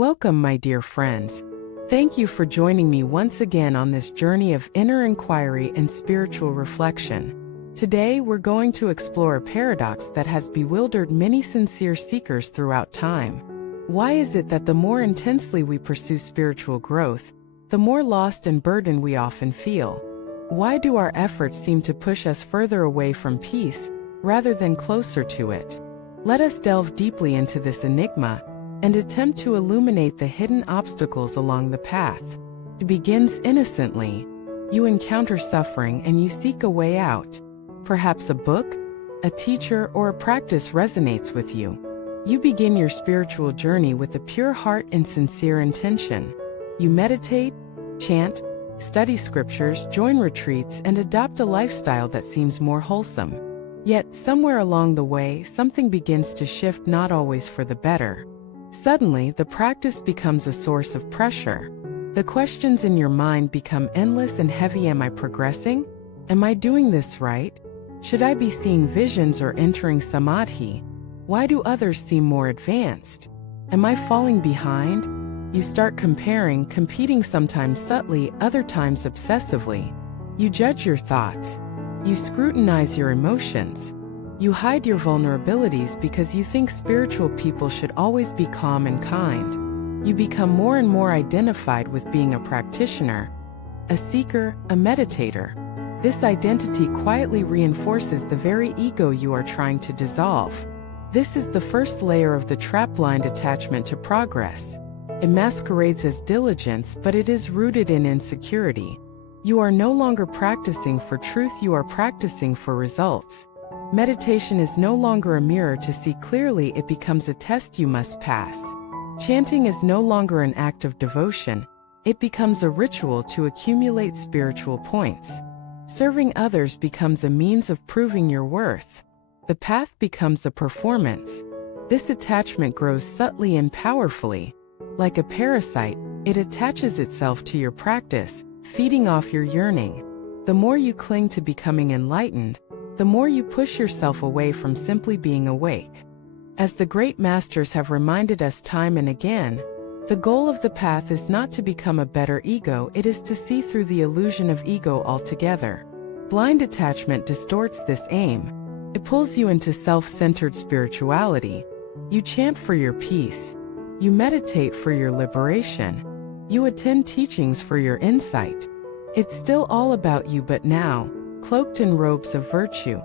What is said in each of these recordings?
Welcome, my dear friends. Thank you for joining me once again on this journey of inner inquiry and spiritual reflection. Today, we're going to explore a paradox that has bewildered many sincere seekers throughout time. Why is it that the more intensely we pursue spiritual growth, the more lost and burdened we often feel? Why do our efforts seem to push us further away from peace, rather than closer to it? Let us delve deeply into this enigma and attempt to illuminate the hidden obstacles along the path. It begins innocently. You encounter suffering and you seek a way out. Perhaps a book, a teacher, or a practice resonates with you. You begin your spiritual journey with a pure heart and sincere intention. You meditate, chant, study scriptures, join retreats, and adopt a lifestyle that seems more wholesome. Yet, somewhere along the way, something begins to shift, not always for the better. Suddenly, the practice becomes a source of pressure. The questions in your mind become endless and heavy. Am I progressing? Am I doing this right? Should I be seeing visions or entering samadhi? Why do others seem more advanced? Am I falling behind? You start comparing, competing, sometimes subtly, other times obsessively. You judge your thoughts. You scrutinize your emotions. You hide your vulnerabilities because you think spiritual people should always be calm and kind. You become more and more identified with being a practitioner, a seeker, a meditator. This identity quietly reinforces the very ego you are trying to dissolve. This is the first layer of the trap: blind attachment to progress. It masquerades as diligence, but it is rooted in insecurity. You are no longer practicing for truth, you are practicing for results. Meditation is no longer a mirror to see clearly, it becomes a test you must pass. Chanting is no longer an act of devotion, it becomes a ritual to accumulate spiritual points. Serving others becomes a means of proving your worth. The path becomes a performance. This attachment grows subtly and powerfully. Like a parasite, it attaches itself to your practice, feeding off your yearning. The more you cling to becoming enlightened, the more you push yourself away from simply being awake. As the great masters have reminded us time and again, the goal of the path is not to become a better ego, it is to see through the illusion of ego altogether. Blind attachment distorts this aim. It pulls you into self-centered spirituality. You chant for your peace. You meditate for your liberation. You attend teachings for your insight. It's still all about you, but now, cloaked in robes of virtue.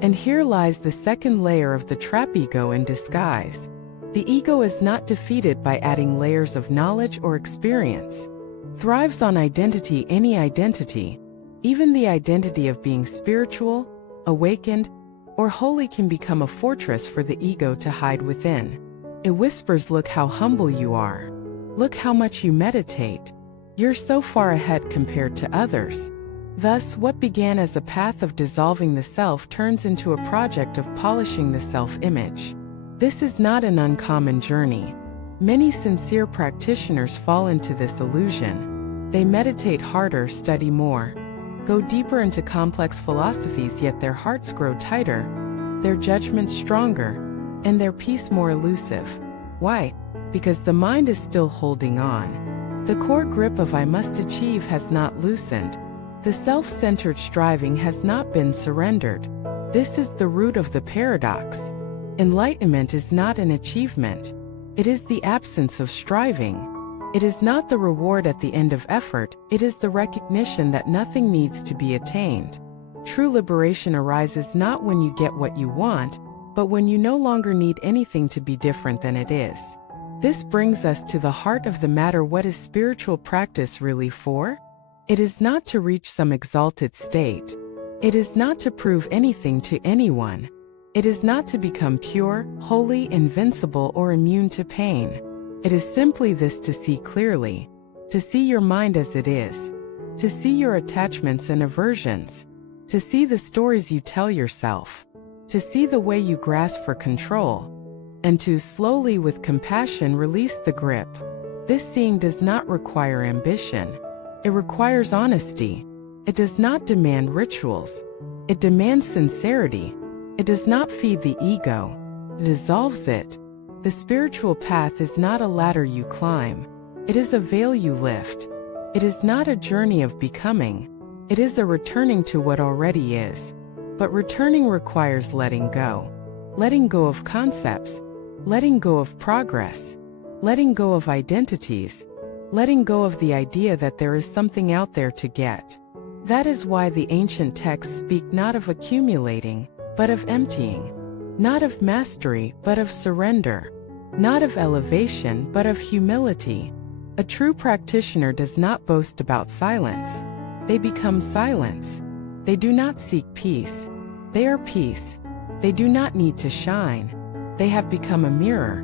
And here lies the second layer of the trap: ego in disguise. The ego is not defeated by adding layers of knowledge or experience. Thrives on identity. Any identity, even the identity of being spiritual, awakened, or holy, can become a fortress for the ego to hide within. It whispers, look how humble you are. Look how much you meditate. You're so far ahead compared to others. Thus, what began as a path of dissolving the self turns into a project of polishing the self-image. This is not an uncommon journey. Many sincere practitioners fall into this illusion. They meditate harder, study more, go deeper into complex philosophies, yet their hearts grow tighter, their judgments stronger, and their peace more elusive. Why? Because the mind is still holding on. The core grip of I must achieve has not loosened. The self-centered striving has not been surrendered. This is the root of the paradox. Enlightenment is not an achievement. It is the absence of striving. It is not the reward at the end of effort, it is the recognition that nothing needs to be attained. True liberation arises not when you get what you want, but when you no longer need anything to be different than it is. This brings us to the heart of the matter: what is spiritual practice really for? It is not to reach some exalted state. It is not to prove anything to anyone. It is not to become pure, holy, invincible, or immune to pain. It is simply this: to see clearly, to see your mind as it is, to see your attachments and aversions, to see the stories you tell yourself, to see the way you grasp for control, and to slowly, with compassion, release the grip. This seeing does not require ambition. It requires honesty. It does not demand rituals. It demands sincerity. It does not feed the ego. It dissolves it. The spiritual path is not a ladder you climb. It is a veil you lift. It is not a journey of becoming. It is a returning to what already is. But returning requires letting go. Letting go of concepts. Letting go of progress. Letting go of identities. Letting go of the idea that there is something out there to get. That is why the ancient texts speak not of accumulating, but of emptying. Not of mastery, but of surrender. Not of elevation, but of humility. A true practitioner does not boast about silence. They become silence. They do not seek peace. They are peace. They do not need to shine. They have become a mirror,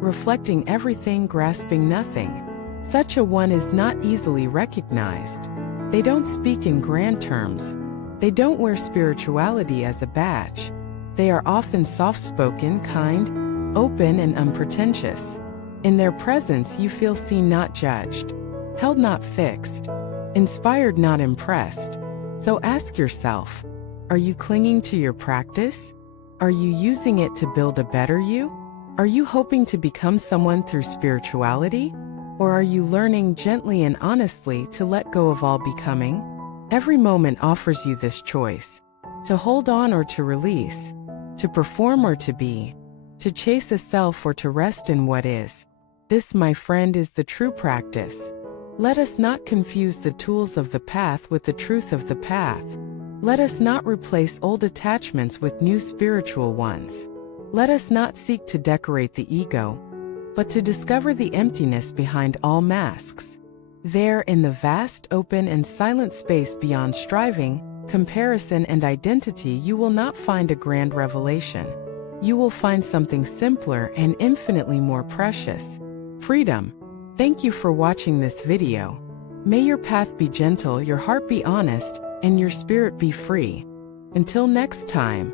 reflecting everything, grasping nothing. Such a one is not easily recognized. They don't speak in grand terms. They don't wear spirituality as a badge. They are often soft-spoken, kind, open, and unpretentious. In their presence you feel seen, not judged, held, not fixed, inspired, not impressed. So ask yourself, are you clinging to your practice? Are you using it to build a better you? Are you hoping to become someone through spirituality? Or are you learning gently and honestly to let go of all becoming? Every moment offers you this choice: to hold on or to release, to perform or to be, to chase a self or to rest in what is. This, my friend, is the true practice. Let us not confuse the tools of the path with the truth of the path. Let us not replace old attachments with new spiritual ones. Let us not seek to decorate the ego, but to discover the emptiness behind all masks. There, in the vast, open, and silent space beyond striving, comparison, and identity, you will not find a grand revelation. You will find something simpler and infinitely more precious: freedom. Thank you for watching this video. May your path be gentle, your heart be honest, and your spirit be free. Until next time.